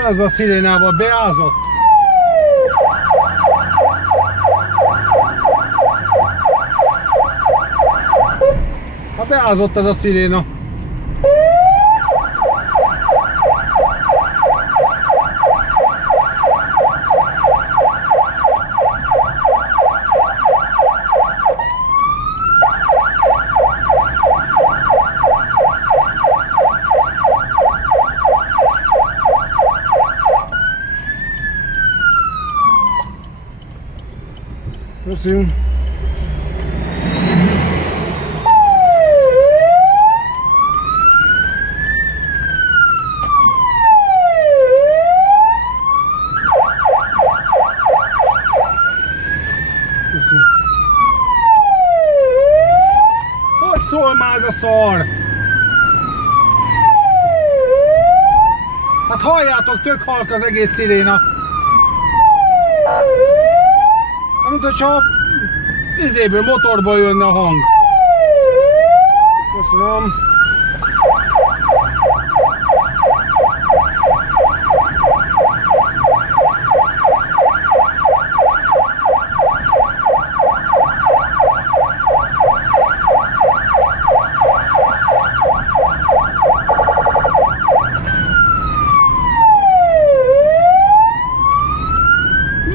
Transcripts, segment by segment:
Mi az a szirénával? Beázott? Ha beázott ez a sziréna. Köszönjük. Hogy szól már ez a szar? Hát halljátok, tök halk az egész sziréna. Mint hogyha izéből, motorból jönne a hang. Köszönöm.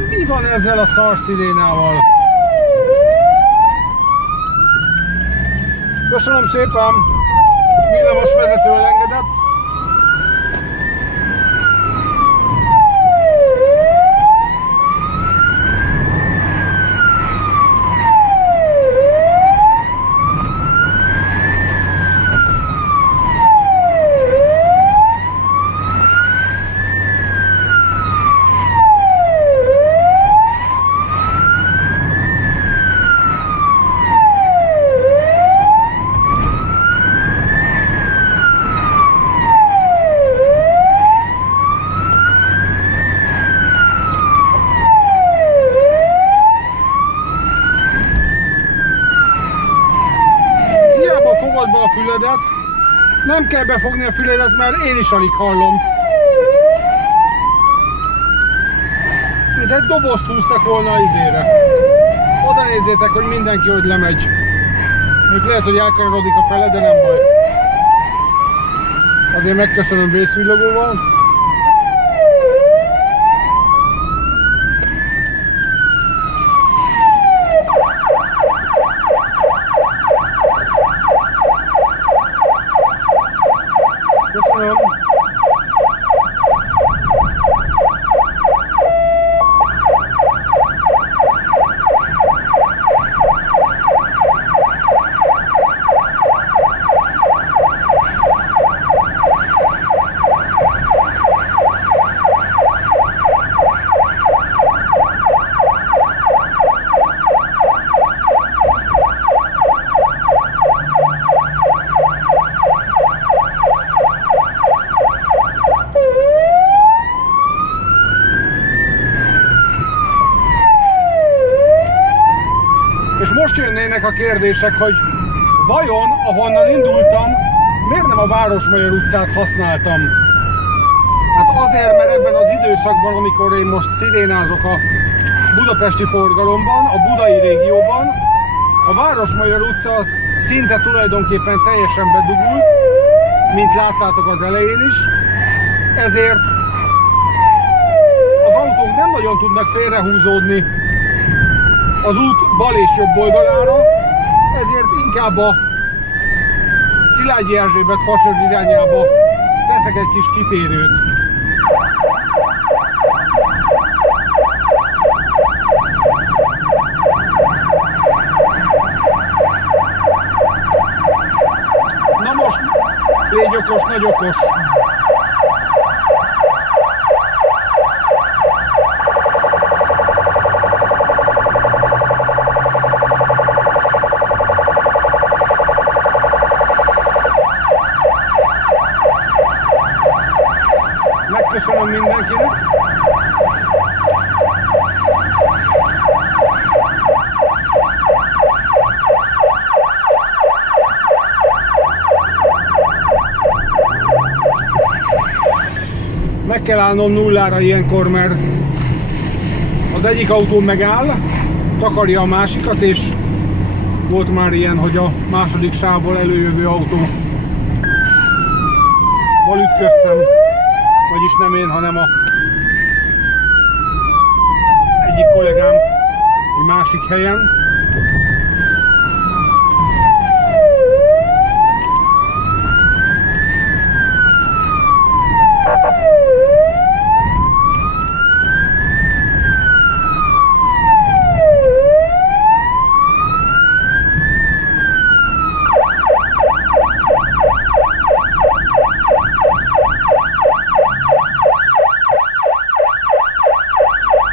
Mi van ezzel a szar szirénával? Köszönöm szépen! Villamos vezető elengedett. Fogod be a füledet. Nem kell befogni a füledet, mert én is alig hallom. Mint egy dobozt húztak volna az izére. Oda nézzétek, hogy mindenki hogy lemegy. Még lehet, hogy elkanyarodik a fele, de nem baj. Azért megköszönöm vészvillogóval. Köszönöm. És most jönnének a kérdések, hogy vajon, ahonnan indultam, miért nem a Városmajor utcát használtam? Hát azért, mert ebben az időszakban, amikor én most szirénázok a budapesti forgalomban, a budai régióban, a Városmajor utca az szinte tulajdonképpen teljesen bedugult, mint láttátok az elején is, ezért az autók nem nagyon tudnak félrehúzódni az út bal és jobb oldalára, ezért inkább a Szilágyi Erzsébet fasor irányába teszek egy kis kitérőt. Na most légy okos, nagy okos! Megköszönöm mindenkinek! kell állnom nullára ilyenkor, mert az egyik autó megáll, takarja a másikat, és volt már ilyen, hogy a második sávból előjövő autóval ütköztem, vagyis nem én, hanem a egyik kollégám egy másik helyen.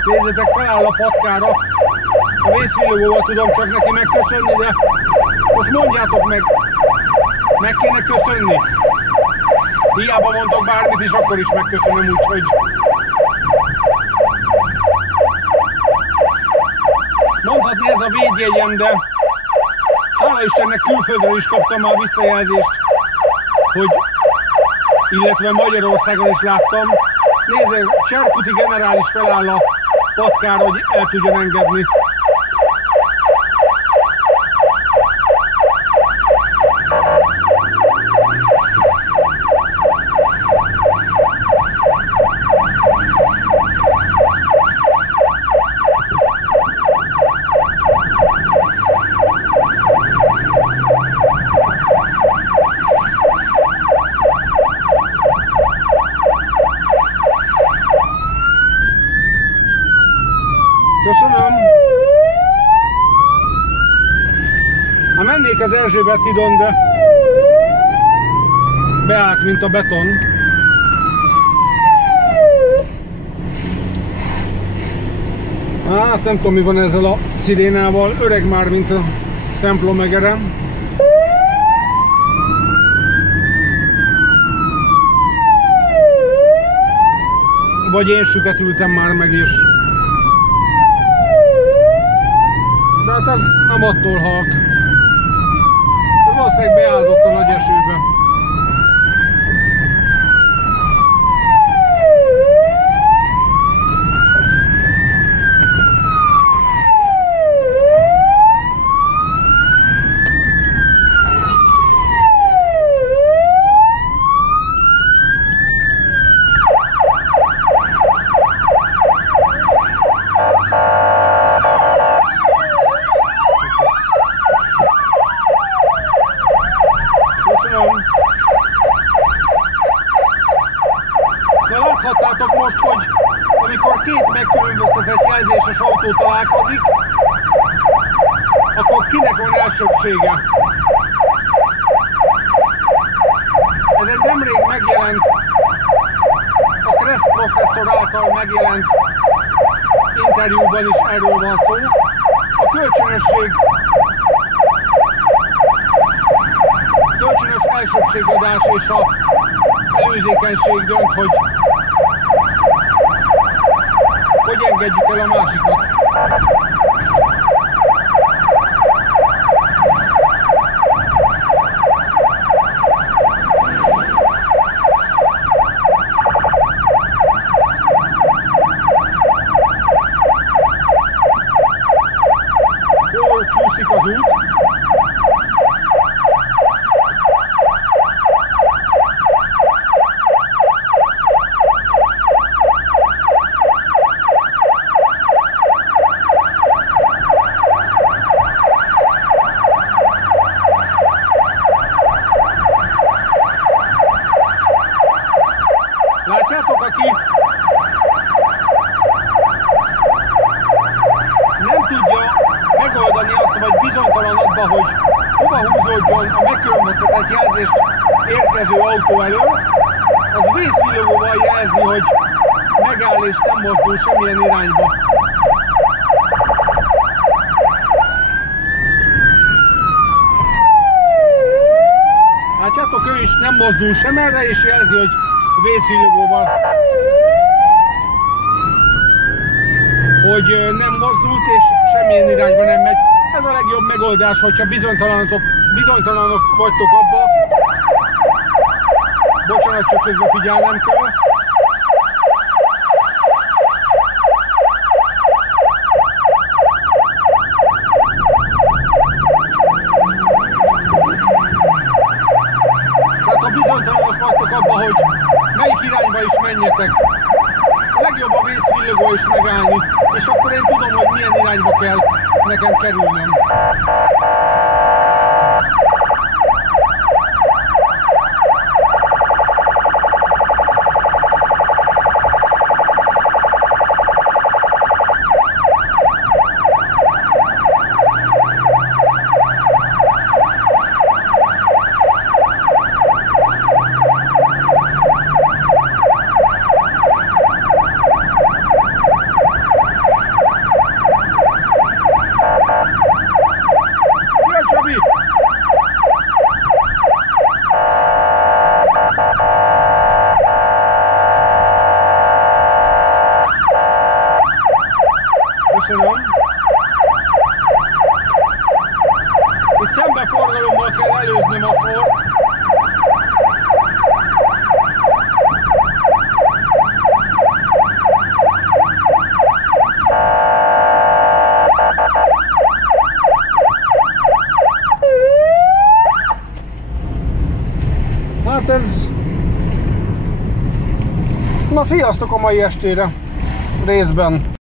Nézzétek, feláll a patkára, a vészvillogóval tudom csak neki megköszönni, de most mondjátok meg kéne köszönni. Hiába mondtok bármit is, akkor is megköszönöm, úgyhogy mondhatni ez a védjegyem, de hála Istennek külföldről is kaptam már visszajelzést, hogy illetve Magyarországon is láttam. Nézzék, Cserkuti generális feláll a patkára, hogy el tudjon engedni. Köszönöm! Hát mennék az Erzsébet hídon, de beállt, mint a beton. Hát nem tudom, mi van ezzel a szirénával, öreg már, mint a templom egere. Vagy én süketültem már meg is. De hát ez nem attól halk. Ez valószínűleg beázott a nagy esőbe. De láthattátok most, hogy amikor két megkülönböztetett jelzéses autó találkozik, akkor kinek van elsőbbsége. Ez egy nemrég megjelent, a Kressz professzor által megjelent interjúban is erről van szó. A kölcsönös elsőbbségadás és a előzékenység dönt, hogy engedjük el a másikat. Jól csúszik az út. Látjátok, aki nem tudja megoldani azt, vagy bizonytalan abba, hogy hova húzódjon a megkülönböztetett jelzést érkező autó elől, az vészvillogóval jelzi, hogy megáll és nem mozdul semmilyen irányba. Látjátok, ő is nem mozdul sem erre, és jelzi, hogy vészvillogóval, hogy nem mozdult és semmilyen irányba nem megy. Ez a legjobb megoldás, hogyha bizonytalanok vagytok abba. Bocsánat, csak közben figyelnem kell. bizonytalanok vagytok abban, hogy melyik irányba is menjetek, a legjobb a vészvillogó is megállni, és akkor én tudom, hogy milyen irányba kell nekem kerülnöm. Köszönöm. Itt szembeforgalommal kell előznöm a sort. Hát ez... Na, sziasztok a mai estére részben.